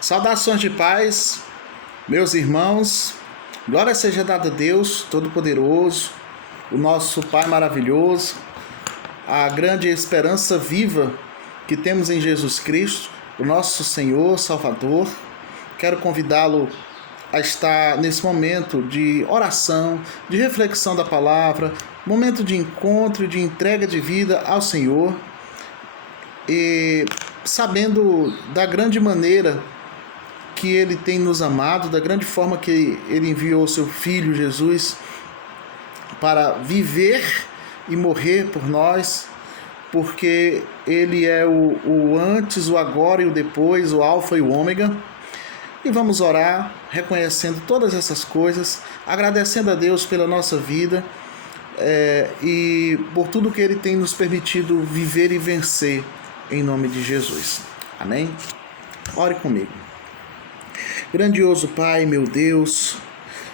Saudações de paz, meus irmãos. Glória seja dada a Deus Todo-Poderoso, o nosso Pai maravilhoso, a grande esperança viva que temos em Jesus Cristo, o nosso Senhor, Salvador. Quero convidá-lo a estar nesse momento de oração, de reflexão da palavra, momento de encontro, de entrega de vida ao Senhor, e sabendo da grande maneira que Ele tem nos amado, da grande forma que Ele enviou o seu Filho Jesus para viver e morrer por nós, porque Ele é o antes, o agora e o depois, o alfa e o ômega. E vamos orar, reconhecendo todas essas coisas, agradecendo a Deus pela nossa vida e por tudo que Ele tem nos permitido viver e vencer, em nome de Jesus. Amém? Ore comigo. Grandioso Pai, meu Deus,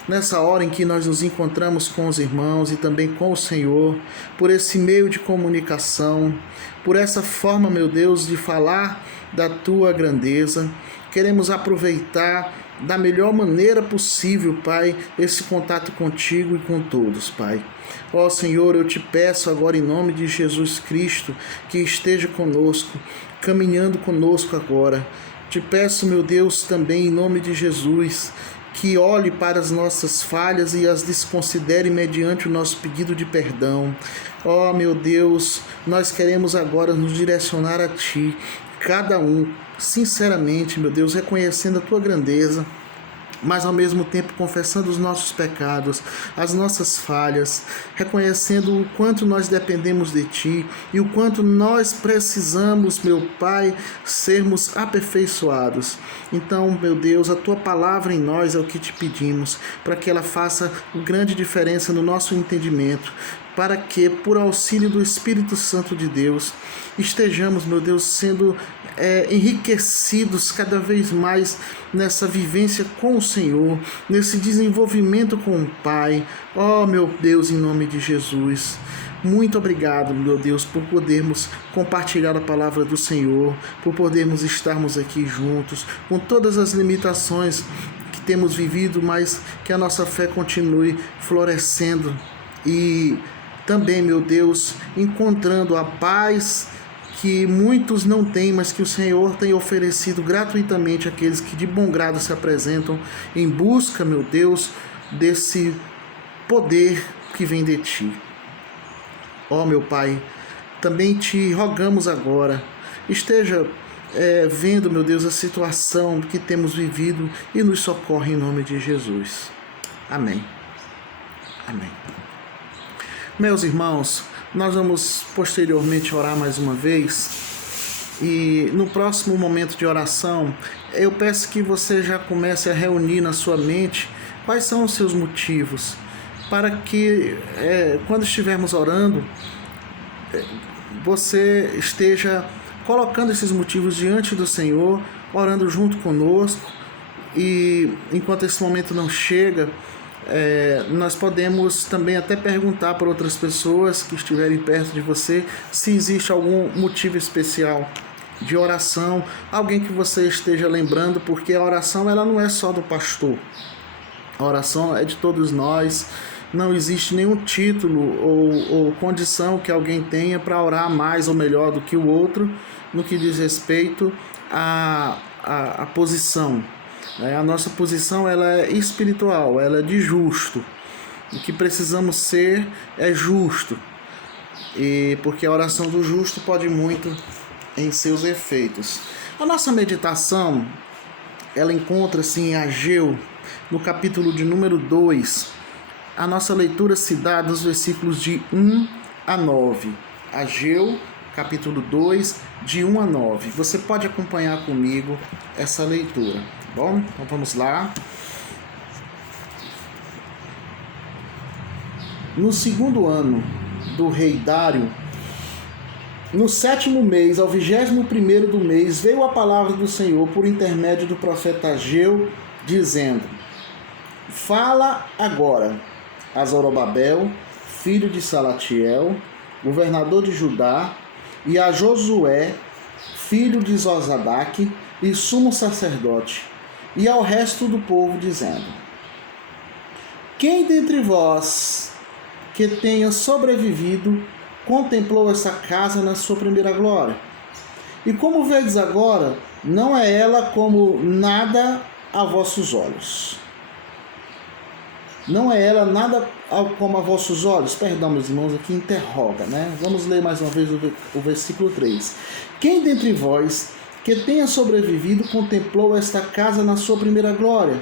nessa hora em que nós nos encontramos com os irmãos e também com o Senhor, por esse meio de comunicação, por essa forma, meu Deus, de falar da Tua grandeza, queremos aproveitar da melhor maneira possível, Pai, esse contato contigo e com todos, Pai. Ó Senhor, eu te peço agora em nome de Jesus Cristo que esteja conosco, caminhando conosco agora. Te peço, meu Deus, também em nome de Jesus, que olhe para as nossas falhas e as desconsidere mediante o nosso pedido de perdão. Ó, meu Deus, nós queremos agora nos direcionar a Ti, cada um, sinceramente, meu Deus, reconhecendo a Tua grandeza, mas ao mesmo tempo confessando os nossos pecados, as nossas falhas, reconhecendo o quanto nós dependemos de Ti e o quanto nós precisamos, meu Pai, sermos aperfeiçoados. Então, meu Deus, a Tua palavra em nós é o que Te pedimos, para que ela faça grande diferença no nosso entendimento, para que, por auxílio do Espírito Santo de Deus, estejamos, meu Deus, sendo enriquecidos cada vez mais nessa vivência com o Senhor, nesse desenvolvimento com o Pai. Ó, meu Deus, em nome de Jesus, muito obrigado, meu Deus, por podermos compartilhar a palavra do Senhor, por podermos estarmos aqui juntos, com todas as limitações que temos vivido, mas que a nossa fé continue florescendo e também, meu Deus, encontrando a paz que muitos não têm, mas que o Senhor tem oferecido gratuitamente àqueles que de bom grado se apresentam em busca, meu Deus, desse poder que vem de Ti. Ó, meu Pai, também Te rogamos agora, esteja vendo, meu Deus, a situação que temos vivido e nos socorre em nome de Jesus. Amém. Amém. Meus irmãos, nós vamos posteriormente orar mais uma vez e no próximo momento de oração eu peço que você já comece a reunir na sua mente quais são os seus motivos, para que quando estivermos orando você esteja colocando esses motivos diante do Senhor, orando junto conosco, e enquanto esse momento não chega, nós podemos também até perguntar para outras pessoas que estiverem perto de você se existe algum motivo especial de oração, alguém que você esteja lembrando, porque a oração ela não é só do pastor, a oração é de todos nós. Não existe nenhum título ou condição que alguém tenha para orar mais ou melhor do que o outro no que diz respeito à posição. A nossa posição ela é espiritual, ela é de justo. O que precisamos ser é justo, e porque a oração do justo pode muito em seus efeitos. A nossa meditação ela encontra-se em Ageu, no capítulo de número 2. A nossa leitura se dá dos versículos de 1 a 9. Ageu, capítulo 2, de 1 a 9. Você pode acompanhar comigo essa leitura. Bom, então vamos lá. No segundo ano do rei Dário, no 7º mês, ao 21º do mês, veio a palavra do Senhor por intermédio do profeta Ageu, dizendo: Fala agora a Zorobabel, filho de Salatiel, governador de Judá, e a Josué, filho de Zosadaque, e sumo sacerdote, e ao resto do povo, dizendo: quem dentre vós que tenha sobrevivido contemplou essa casa na sua primeira glória? E como vedes agora, não é ela como nada a vossos olhos. Não é ela nada como a vossos olhos? Perdão, meus irmãos, aqui interroga, né? Vamos ler mais uma vez o versículo 3. Quem dentre vós que tenha sobrevivido contemplou esta casa na sua primeira glória?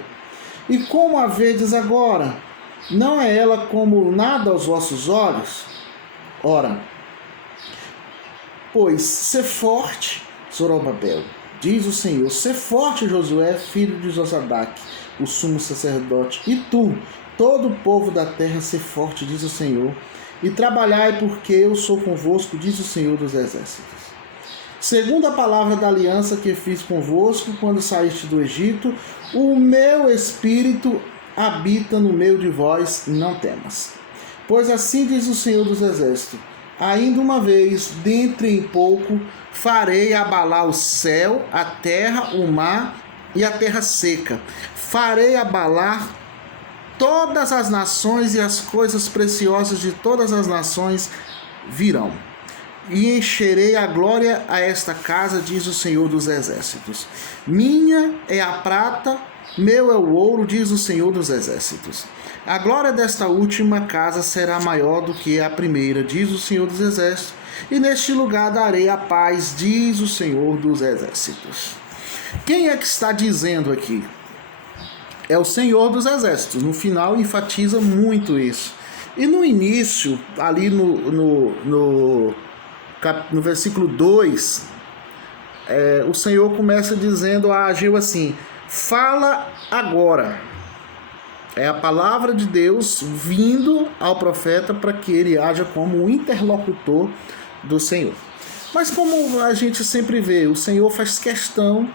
E como a vedes agora, não é ela como nada aos vossos olhos? Ora, pois, sê forte, Zorobabel, diz o Senhor, sê forte, Josué, filho de Josadaque, o sumo sacerdote, e tu, todo o povo da terra, sê forte, diz o Senhor, e trabalhai, porque eu sou convosco, diz o Senhor dos exércitos. Segundo a palavra da aliança que fiz convosco, quando saíste do Egito, o meu espírito habita no meio de vós, não temas. Pois assim diz o Senhor dos exércitos, ainda uma vez, dentro em pouco, farei abalar o céu, a terra, o mar e a terra seca. Farei abalar todas as nações, e as coisas preciosas de todas as nações virão. E encherei a glória a esta casa, diz o Senhor dos exércitos. Minha é a prata, meu é o ouro, diz o Senhor dos exércitos. A glória desta última casa será maior do que a primeira, diz o Senhor dos exércitos. E neste lugar darei a paz, diz o Senhor dos exércitos. Quem é que está dizendo aqui? É o Senhor dos exércitos. No final enfatiza muito isso. E no início, ali no versículo 2, o Senhor começa dizendo a Ageu assim: fala agora. É a palavra de Deus vindo ao profeta para que ele haja como um interlocutor do Senhor. Mas como a gente sempre vê, o Senhor faz questão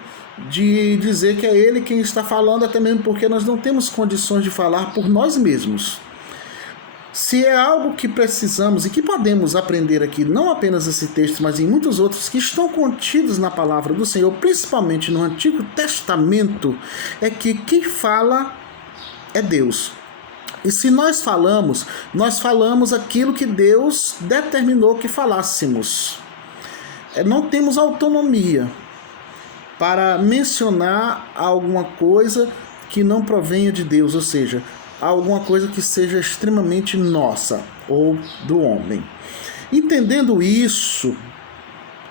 de dizer que é Ele quem está falando, até mesmo porque nós não temos condições de falar por nós mesmos. Se é algo que precisamos e que podemos aprender aqui, não apenas esse texto, mas em muitos outros que estão contidos na palavra do Senhor, principalmente no Antigo Testamento, é que quem fala é Deus. E se nós falamos aquilo que Deus determinou que falássemos. Não temos autonomia para mencionar alguma coisa que não provenha de Deus, ou seja, alguma coisa que seja extremamente nossa ou do homem. Entendendo isso,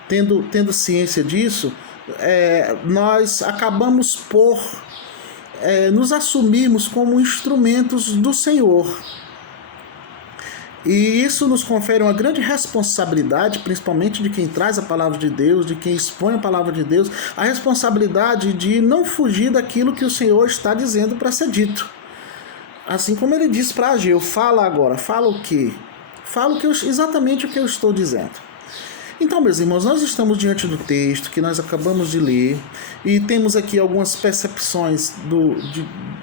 tendo ciência disso, nós acabamos por nos assumirmos como instrumentos do Senhor. E isso nos confere uma grande responsabilidade, principalmente de quem traz a palavra de Deus, de quem expõe a palavra de Deus, a responsabilidade de não fugir daquilo que o Senhor está dizendo para ser dito. Assim como ele disse para Ageu: fala agora. Fala o quê? Fala exatamente o que eu estou dizendo. Então, meus irmãos, nós estamos diante do texto que nós acabamos de ler e temos aqui algumas percepções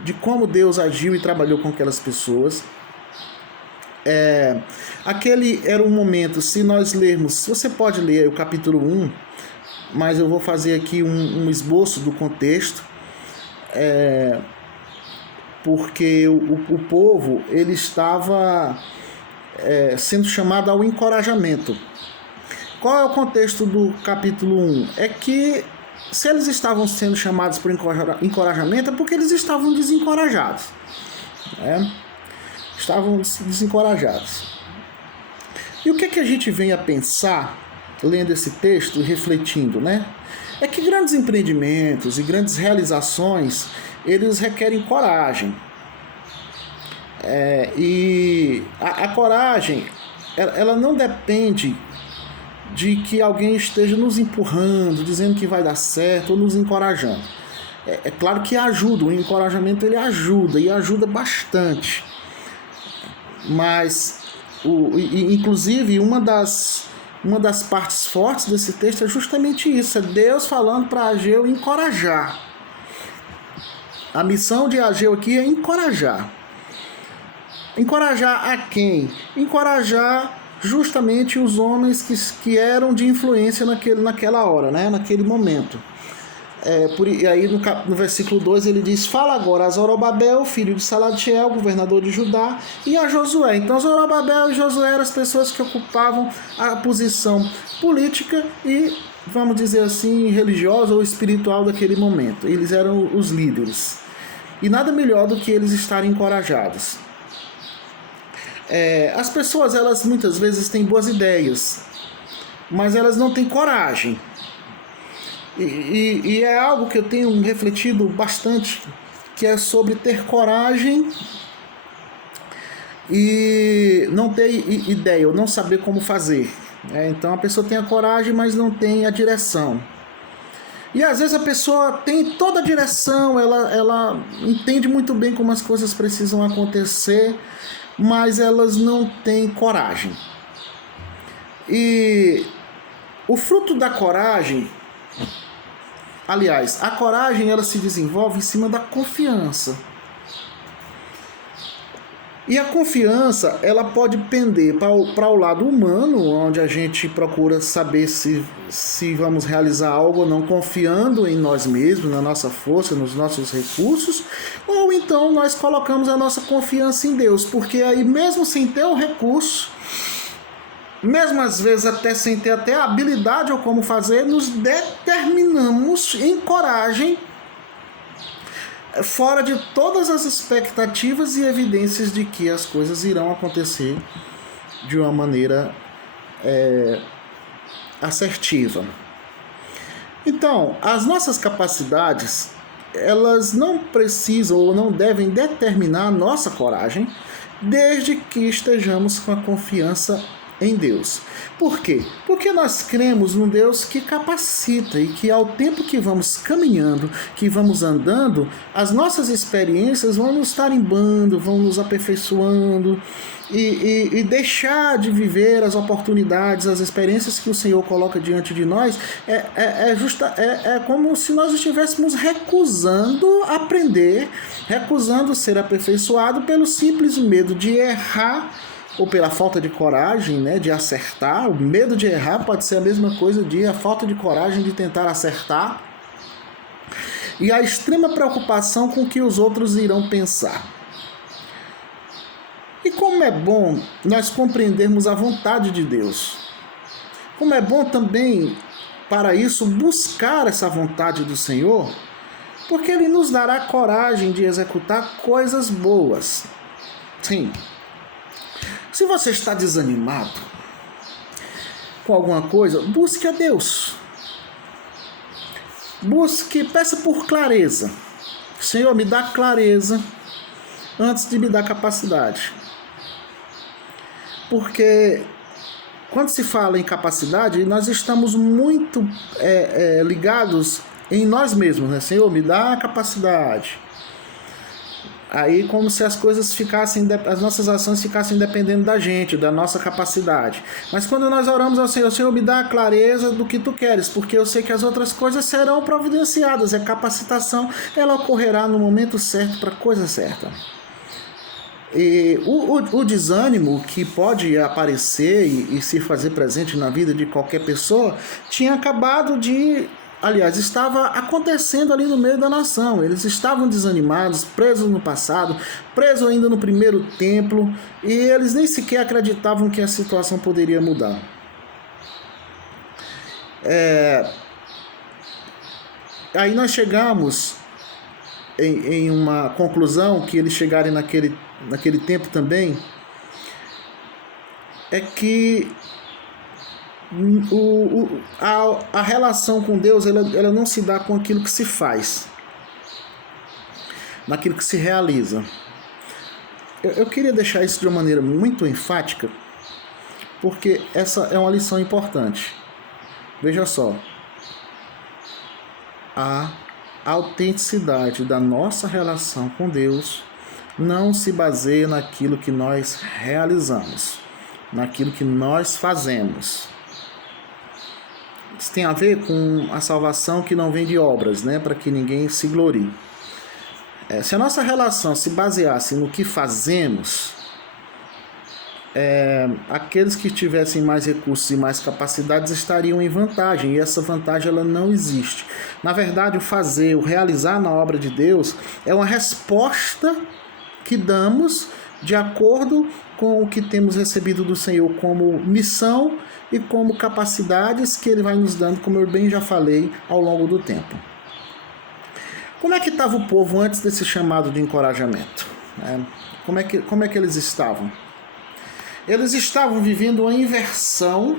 de como Deus agiu e trabalhou com aquelas pessoas. Aquele era um momento, se nós lermos, você pode ler o capítulo 1, mas eu vou fazer aqui um esboço do contexto, porque o povo ele estava sendo chamado ao encorajamento. Qual é o contexto do capítulo 1? É que se eles estavam sendo chamados por encorajamento, é porque eles estavam desencorajados. Estavam desencorajados. E o que é que a gente vem a pensar, lendo esse texto e refletindo, né? É que grandes empreendimentos e grandes realizações, eles requerem coragem. E a coragem, ela não depende de que alguém esteja nos empurrando, dizendo que vai dar certo ou nos encorajando. É claro que ajuda, o encorajamento ele ajuda e ajuda bastante. Mas, inclusive, uma das partes fortes desse texto é justamente isso, é Deus falando para Ageu encorajar. A missão de Ageu aqui é encorajar. Encorajar a quem? Encorajar justamente os homens que eram de influência naquela hora, né? Naquele momento. E aí no versículo 2 ele diz: fala agora a Zorobabel, filho de Salatiel, governador de Judá, e a Josué. Então Zorobabel e Josué eram as pessoas que ocupavam a posição política e, vamos dizer assim, religiosa ou espiritual daquele momento. Eles eram os líderes. E nada melhor do que eles estarem encorajados. As pessoas, elas muitas vezes têm boas ideias, mas elas não têm coragem. E é algo que eu tenho refletido bastante, que é sobre ter coragem e não ter ideia, ou não saber como fazer. Então a pessoa tem a coragem, mas não tem a direção. E às vezes a pessoa tem toda a direção, ela entende muito bem como as coisas precisam acontecer, mas elas não têm coragem. E o fruto da coragem, aliás, a coragem ela se desenvolve em cima da confiança. E a confiança ela pode pender para o lado humano, onde a gente procura saber se vamos realizar algo ou não, confiando em nós mesmos, na nossa força, nos nossos recursos, ou então nós colocamos a nossa confiança em Deus, porque aí mesmo sem ter o recurso, mesmo às vezes até sem ter até a habilidade ou como fazer, nos determinamos em coragem, fora de todas as expectativas e evidências de que as coisas irão acontecer de uma maneira assertiva. Então, as nossas capacidades, elas não precisam ou não devem determinar a nossa coragem, desde que estejamos com a confiança em Deus. Por quê? Porque nós cremos num Deus que capacita e que ao tempo que vamos caminhando, que vamos andando, as nossas experiências vão nos tarimbando, vão nos aperfeiçoando e deixar de viver as oportunidades, as experiências que o Senhor coloca diante de nós é como se nós estivéssemos recusando aprender, recusando ser aperfeiçoado pelo simples medo de errar ou pela falta de coragem, de acertar. O medo de errar pode ser a mesma coisa de a falta de coragem de tentar acertar. E a extrema preocupação com o que os outros irão pensar. E como é bom nós compreendermos a vontade de Deus. Como é bom também, para isso, buscar essa vontade do Senhor, porque Ele nos dará coragem de executar coisas boas. Sim. Se você está desanimado com alguma coisa, busque a Deus. Peça por clareza. Senhor, me dá clareza antes de me dar capacidade. Porque quando se fala em capacidade, nós estamos muito ligados em nós mesmos, Senhor, me dá a capacidade. Aí como se as coisas ficassem, as nossas ações ficassem dependendo da gente, da nossa capacidade. Mas quando nós oramos ao Senhor, Senhor, me dá a clareza do que Tu queres, porque eu sei que as outras coisas serão providenciadas. A capacitação, ela ocorrerá no momento certo para a coisa certa. E o desânimo que pode aparecer e se fazer presente na vida de qualquer pessoa, tinha acabado de... Aliás, estava acontecendo ali no meio da nação. Eles estavam desanimados, presos no passado, presos ainda no primeiro templo, e eles nem sequer acreditavam que a situação poderia mudar. Aí nós chegamos em uma conclusão que eles chegarem naquele tempo também, é que a relação com Deus ela não se dá com aquilo que se faz, naquilo que se realiza. Eu queria deixar isso de uma maneira muito enfática, porque essa é uma lição importante. Veja só, a autenticidade da nossa relação com Deus não se baseia naquilo que nós realizamos, naquilo que nós fazemos. Isso tem a ver com a salvação que não vem de obras, para que ninguém se glorie. Se a nossa relação se baseasse no que fazemos, aqueles que tivessem mais recursos e mais capacidades estariam em vantagem, e essa vantagem ela não existe. Na verdade, o realizar na obra de Deus é uma resposta que damos de acordo com o que temos recebido do Senhor como missão e como capacidades que Ele vai nos dando, como eu bem já falei, ao longo do tempo. Como é que estava o povo antes desse chamado de encorajamento? Como é que eles estavam? Eles estavam vivendo uma inversão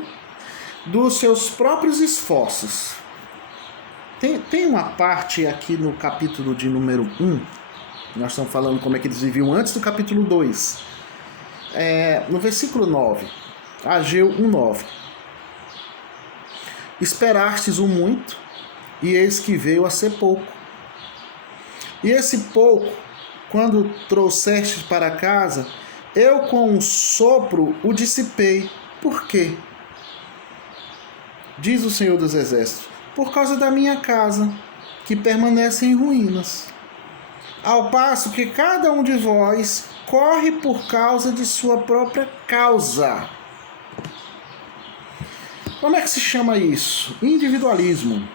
dos seus próprios esforços. Tem uma parte aqui no capítulo de número 1, nós estamos falando como é que eles viviam antes do capítulo 2. No versículo 9, Ageu 1:9. Esperastes o muito, e eis que veio a ser pouco. E esse pouco, quando trouxestes para casa, eu com um sopro o dissipei. Por quê? Diz o Senhor dos Exércitos: por causa da minha casa, que permanece em ruínas. Ao passo que cada um de vós corre por causa de sua própria causa. Como é que se chama isso? Individualismo.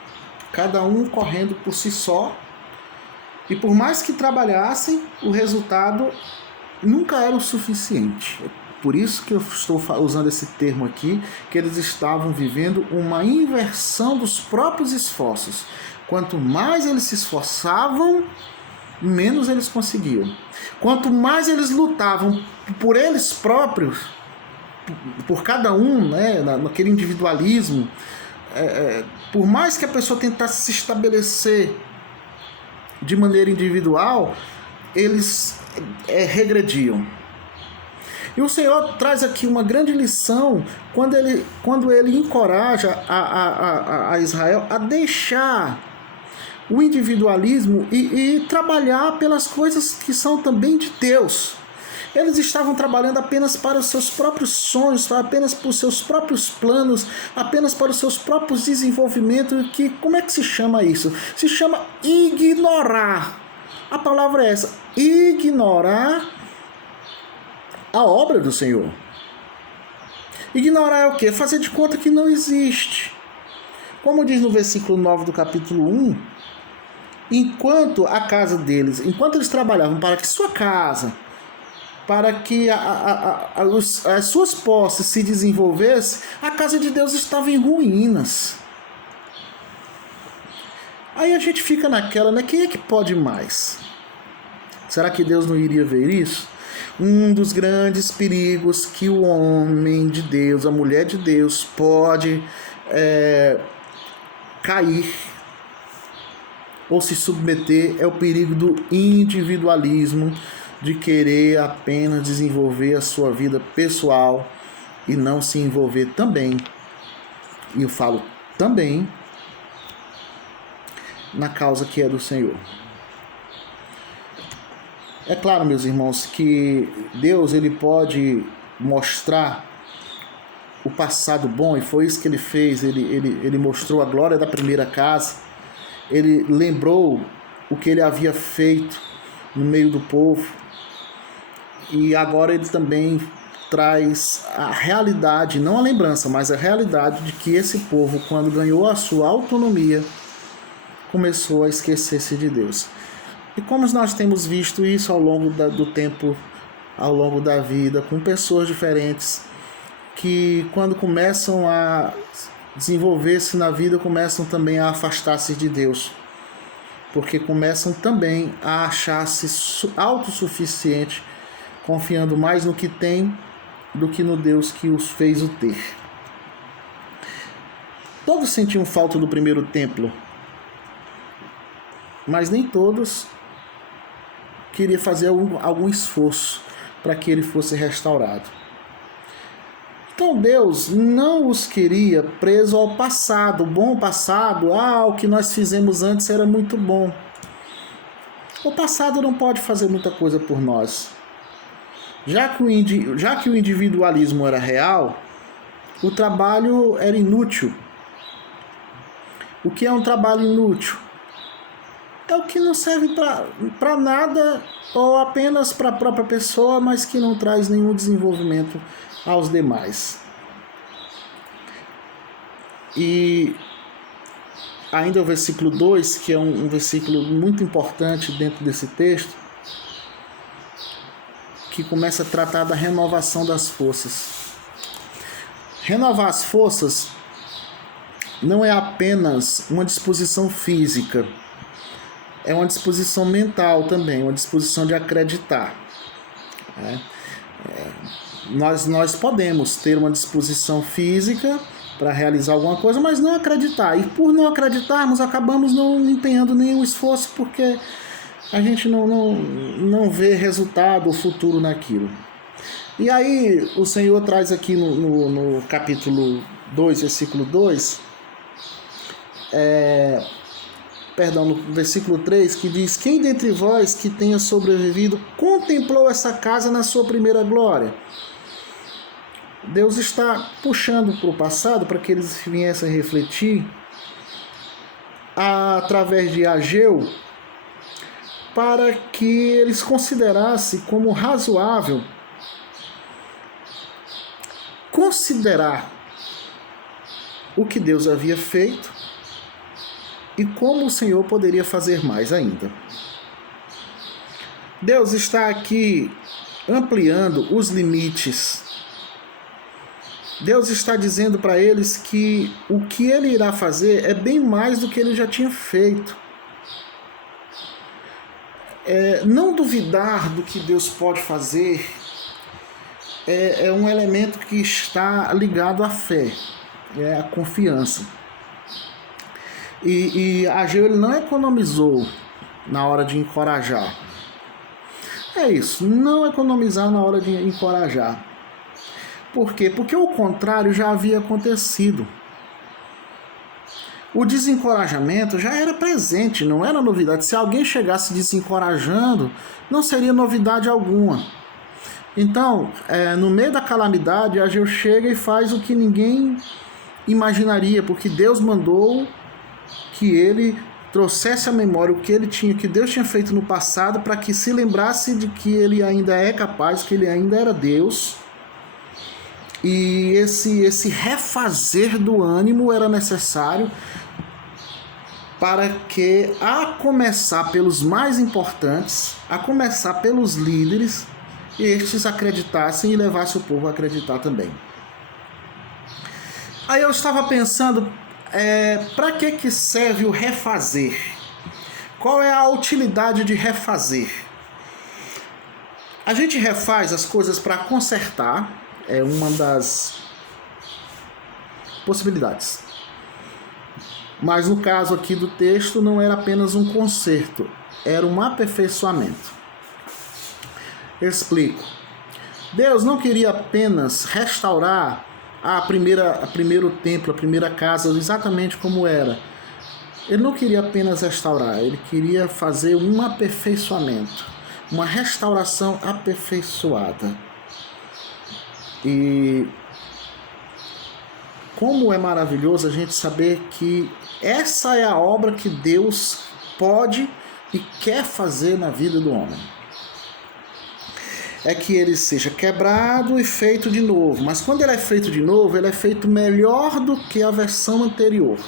Cada um correndo por si só. E por mais que trabalhassem, o resultado nunca era o suficiente. Por isso que eu estou usando esse termo aqui, que eles estavam vivendo uma inversão dos próprios esforços. Quanto mais eles se esforçavam, menos eles conseguiam. Quanto mais eles lutavam por eles próprios, por cada um, naquele individualismo, por mais que a pessoa tentasse se estabelecer de maneira individual, eles regrediam. E o Senhor traz aqui uma grande lição quando ele encoraja a Israel a deixar o individualismo e trabalhar pelas coisas que são também de Deus. Eles estavam trabalhando apenas para os seus próprios sonhos, apenas para os seus próprios planos, apenas para os seus próprios desenvolvimentos. Como é que se chama isso? Se chama ignorar. A palavra é essa: ignorar a obra do Senhor. Ignorar é o quê? Fazer de conta que não existe. Como diz no versículo 9 do capítulo 1, enquanto eles trabalhavam para que sua casa, para que as suas posses se desenvolvessem, a casa de Deus estava em ruínas. Aí a gente fica naquela, quem é que pode mais? Será que Deus não iria ver isso? Um dos grandes perigos que o homem de Deus, a mulher de Deus, pode cair ou se submeter é o perigo do individualismo, de querer apenas desenvolver a sua vida pessoal e não se envolver também, e eu falo também, na causa que é do Senhor. É claro, meus irmãos, que Deus ele pode mostrar o passado bom, e foi isso que ele fez. Ele mostrou a glória da primeira casa, ele lembrou o que ele havia feito no meio do povo, e agora ele também traz a realidade, não a lembrança, mas a realidade de que esse povo, quando ganhou a sua autonomia, começou a esquecer-se de Deus. E como nós temos visto isso ao longo do tempo, ao longo da vida, com pessoas diferentes, que quando começam a desenvolver-se na vida, começam também a afastar-se de Deus, porque começam também a achar-se autossuficiente, confiando mais no que tem do que no Deus que os fez o ter. Todos sentiam falta do primeiro templo, mas nem todos queriam fazer algum esforço para que ele fosse restaurado. Então Deus não os queria preso ao passado, o bom passado. O que nós fizemos antes era muito bom. O passado não pode fazer muita coisa por nós. Já que o individualismo era real, o trabalho era inútil. O que é um trabalho inútil? É o que não serve para nada, ou apenas para a própria pessoa, mas que não traz nenhum desenvolvimento aos demais. E ainda o versículo 2, que é um versículo muito importante dentro desse texto, que começa a tratar da renovação das forças. Renovar as forças não é apenas uma disposição física, é uma disposição mental também, uma disposição de acreditar. Nós podemos ter uma disposição física para realizar alguma coisa, mas não acreditar. E por não acreditarmos, acabamos não empenhando nenhum esforço, porque a gente não vê resultado ou futuro naquilo. E aí o Senhor traz aqui no capítulo 2, versículo 2, no versículo 3, que diz: quem dentre vós que tenha sobrevivido contemplou essa casa na sua primeira glória? Deus está puxando para o passado para que eles viessem a refletir através de Ageu, para que eles considerassem como razoável considerar o que Deus havia feito e como o Senhor poderia fazer mais ainda. Deus está aqui ampliando os limites. Deus está dizendo para eles que o que ele irá fazer é bem mais do que ele já tinha feito. Não duvidar do que Deus pode fazer é um elemento que está ligado à fé, à confiança. E Ageu ele não economizou na hora de encorajar. É isso, não economizar na hora de encorajar. Por quê? Porque o contrário já havia acontecido. O desencorajamento já era presente, não era novidade. Se alguém chegasse desencorajando, não seria novidade alguma. Então, no meio da calamidade, Ageu chega e faz o que ninguém imaginaria, porque Deus mandou que ele trouxesse à memória o que ele tinha, que Deus tinha feito no passado, para que se lembrasse de que ele ainda é capaz, que ele ainda era Deus. E esse refazer do ânimo era necessário para que, a começar pelos mais importantes, a começar pelos líderes, estes acreditassem e levassem o povo a acreditar também. Aí eu estava pensando, para que serve o refazer? Qual é a utilidade de refazer? A gente refaz as coisas para consertar, é uma das possibilidades. Mas no caso aqui do texto não era apenas um conserto, era um aperfeiçoamento. Eu explico. Deus não queria apenas restaurar primeiro templo, a primeira casa, exatamente como era. Ele não queria apenas restaurar, ele queria fazer um aperfeiçoamento, uma restauração aperfeiçoada. E como é maravilhoso a gente saber que essa é a obra que Deus pode e quer fazer na vida do homem. É que ele seja quebrado e feito de novo. Mas quando ele é feito de novo, ele é feito melhor do que a versão anterior.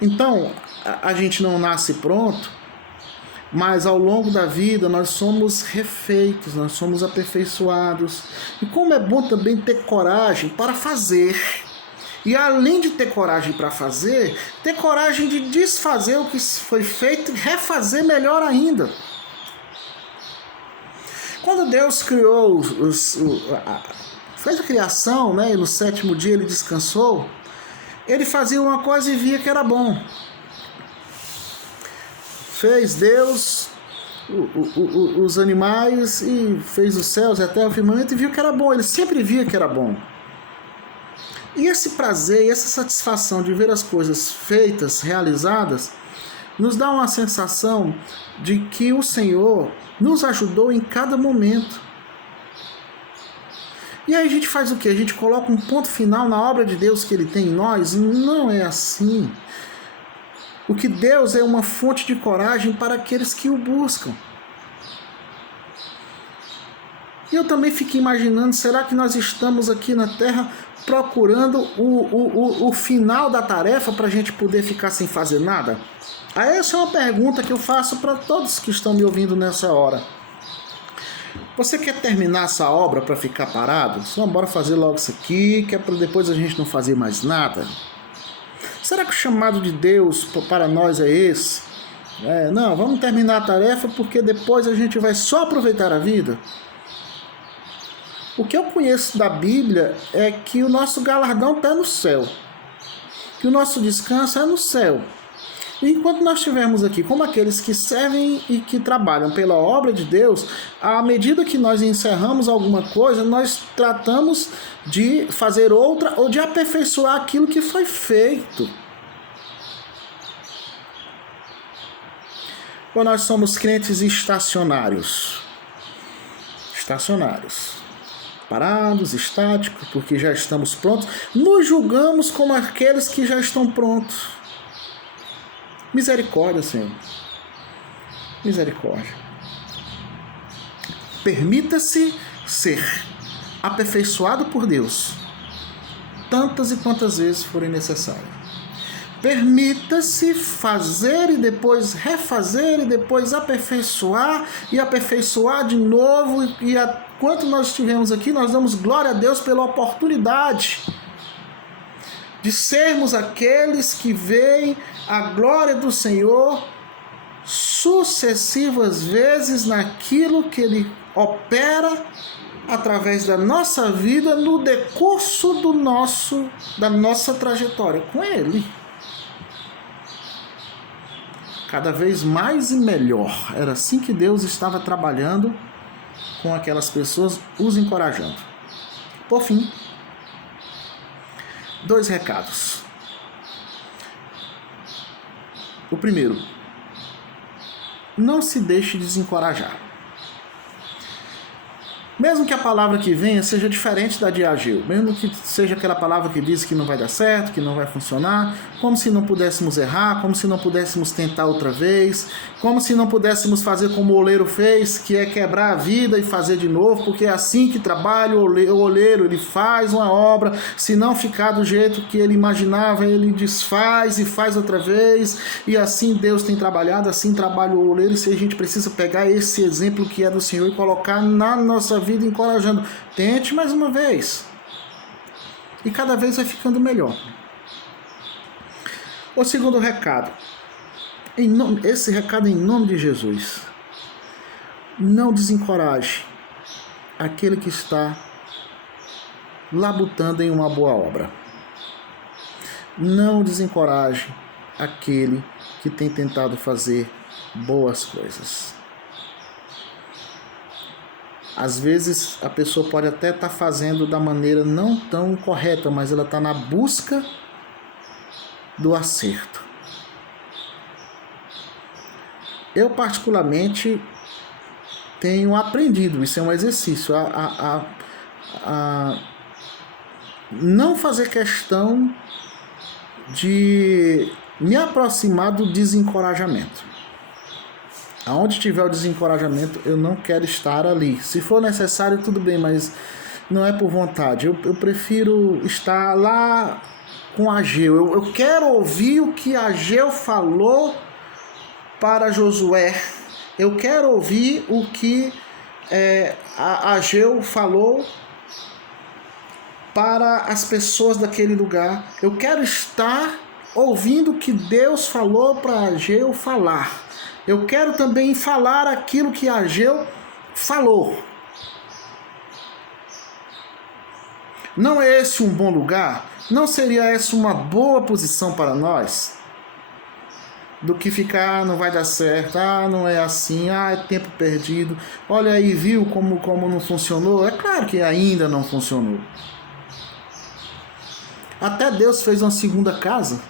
Então, a gente não nasce pronto, mas ao longo da vida nós somos refeitos, nós somos aperfeiçoados. E como é bom também ter coragem para fazer. E além de ter coragem para fazer, ter coragem de desfazer o que foi feito e refazer melhor ainda. Quando Deus criou, fez a criação, né, e no 7º dia ele descansou, ele fazia uma coisa e via que era bom. Fez Deus os animais e fez os céus e a terra, o firmamento, e viu que era bom. Ele sempre via que era bom. E esse prazer e essa satisfação de ver as coisas feitas, realizadas, nos dá uma sensação de que o Senhor nos ajudou em cada momento. E aí a gente faz o quê? A gente coloca um ponto final na obra de Deus que Ele tem em nós? Não é assim. O que Deus é uma fonte de coragem para aqueles que o buscam. E eu também fico imaginando, será que nós estamos aqui na Terra procurando o final da tarefa para a gente poder ficar sem fazer nada? Essa é uma pergunta que eu faço para todos que estão me ouvindo nessa hora. Você quer terminar essa obra para ficar parado? Então, bora fazer logo isso aqui, que é para depois a gente não fazer mais nada. Será que o chamado de Deus para nós é esse? Não, vamos terminar a tarefa porque depois a gente vai só aproveitar a vida? O que eu conheço da Bíblia é que o nosso galardão está no céu, que o nosso descanso é no céu. E enquanto nós estivermos aqui como aqueles que servem e que trabalham pela obra de Deus, à medida que nós encerramos alguma coisa, nós tratamos de fazer outra ou de aperfeiçoar aquilo que foi feito. Ou nós somos crentes estacionários. Parados, estáticos, porque já estamos prontos. Nos julgamos como aqueles que já estão prontos. Misericórdia, Senhor. Misericórdia. Permita-se ser aperfeiçoado por Deus tantas e quantas vezes forem necessárias. Permita-se fazer e depois refazer e depois aperfeiçoar e aperfeiçoar de novo. E enquanto nós estivermos aqui, nós damos glória a Deus pela oportunidade de sermos aqueles que veem a glória do Senhor sucessivas vezes naquilo que Ele opera através da nossa vida no decurso da nossa trajetória com Ele. Cada vez mais e melhor. Era assim que Deus estava trabalhando com aquelas pessoas, os encorajando. Por fim, 2 recados. O primeiro, não se deixe desencorajar. Mesmo que a palavra que venha seja diferente da de Ageu, mesmo que seja aquela palavra que diz que não vai dar certo, que não vai funcionar, como se não pudéssemos errar, como se não pudéssemos tentar outra vez, como se não pudéssemos fazer como o oleiro fez, que é quebrar a vida e fazer de novo, porque é assim que trabalha o oleiro, ele faz uma obra, se não ficar do jeito que ele imaginava, ele desfaz e faz outra vez, e assim Deus tem trabalhado, assim trabalha o oleiro, e se a gente precisa pegar esse exemplo que é do Senhor e colocar na nossa vida, encorajando, tente mais uma vez e cada vez vai ficando melhor. O segundo recado, esse recado em nome de Jesus: não desencoraje aquele que está labutando em uma boa obra. Não desencoraje aquele que tem tentado fazer boas coisas. Às vezes a pessoa pode até estar fazendo da maneira não tão correta, mas ela está na busca do acerto. Eu particularmente tenho aprendido, isso é um exercício, a não fazer questão de me aproximar do desencorajamento. Aonde tiver o desencorajamento, eu não quero estar ali. Se for necessário, tudo bem, mas não é por vontade. Eu prefiro estar lá com Ageu. Eu quero ouvir o que Ageu falou para Josué. Eu quero ouvir o que Ageu falou para as pessoas daquele lugar. Eu quero estar ouvindo o que Deus falou para Ageu falar. Eu quero também falar aquilo que Ageu falou. Não é esse um bom lugar? Não seria essa uma boa posição para nós? Do que ficar, não vai dar certo, não é assim, é tempo perdido. Olha aí, viu como não funcionou? É claro que ainda não funcionou. Até Deus fez uma segunda casa,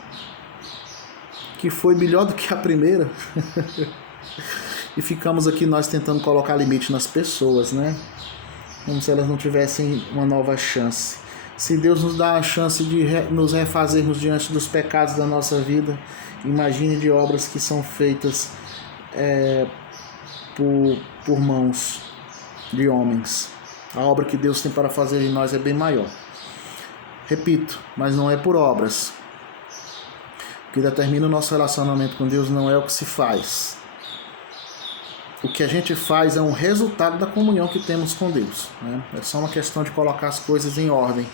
que foi melhor do que a primeira. E ficamos aqui nós tentando colocar limite nas pessoas, né? Como se elas não tivessem uma nova chance. Se Deus nos dá a chance de nos refazermos diante dos pecados da nossa vida, imagine de obras que são feitas por mãos de homens. A obra que Deus tem para fazer em nós é bem maior. Repito, mas não é por obras. O que determina o nosso relacionamento com Deus não é o que se faz. O que a gente faz é um resultado da comunhão que temos com Deus, né? É só uma questão de colocar as coisas em ordem.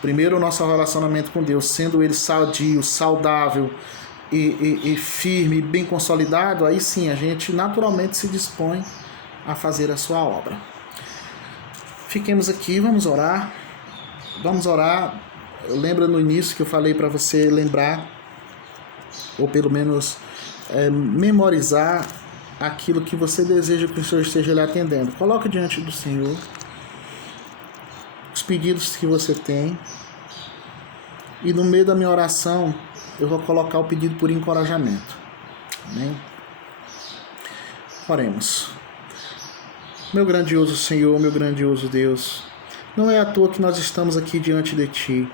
Primeiro, o nosso relacionamento com Deus, sendo ele sadio, saudável e firme, bem consolidado, aí sim a gente naturalmente se dispõe a fazer a sua obra. Fiquemos aqui, vamos orar. Vamos orar. Lembra no início que eu falei para você lembrar, ou pelo menos memorizar aquilo que você deseja que o Senhor esteja lhe atendendo. Coloque diante do Senhor os pedidos que você tem. E no meio da minha oração, eu vou colocar o pedido por encorajamento. Amém? Oremos. Meu grandioso Senhor, meu grandioso Deus, não é à toa que nós estamos aqui diante de Ti.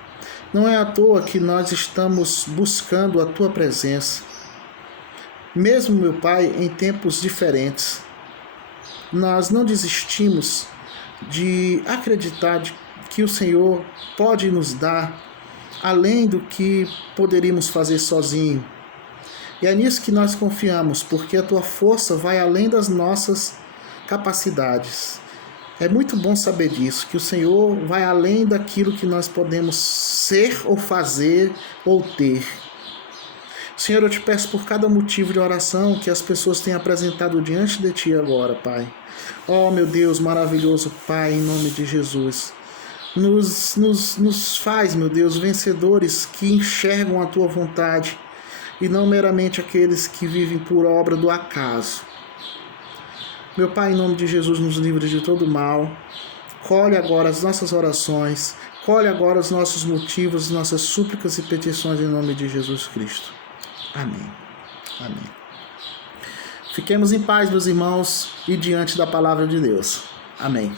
Não é à toa que nós estamos buscando a Tua presença. Mesmo, meu Pai, em tempos diferentes, nós não desistimos de acreditar que o Senhor pode nos dar além do que poderíamos fazer sozinho. E é nisso que nós confiamos, porque a Tua força vai além das nossas capacidades. É muito bom saber disso, que o Senhor vai além daquilo que nós podemos ser ou fazer ou ter. Senhor, eu te peço por cada motivo de oração que as pessoas têm apresentado diante de Ti agora, Pai. Oh, meu Deus, maravilhoso Pai, em nome de Jesus. Nos faz, meu Deus, vencedores que enxergam a Tua vontade e não meramente aqueles que vivem por obra do acaso. Meu Pai, em nome de Jesus, nos livre de todo mal. Colhe agora as nossas orações, colhe agora os nossos motivos, nossas súplicas e petições em nome de Jesus Cristo. Amém. Amém. Fiquemos em paz, meus irmãos, e diante da palavra de Deus. Amém.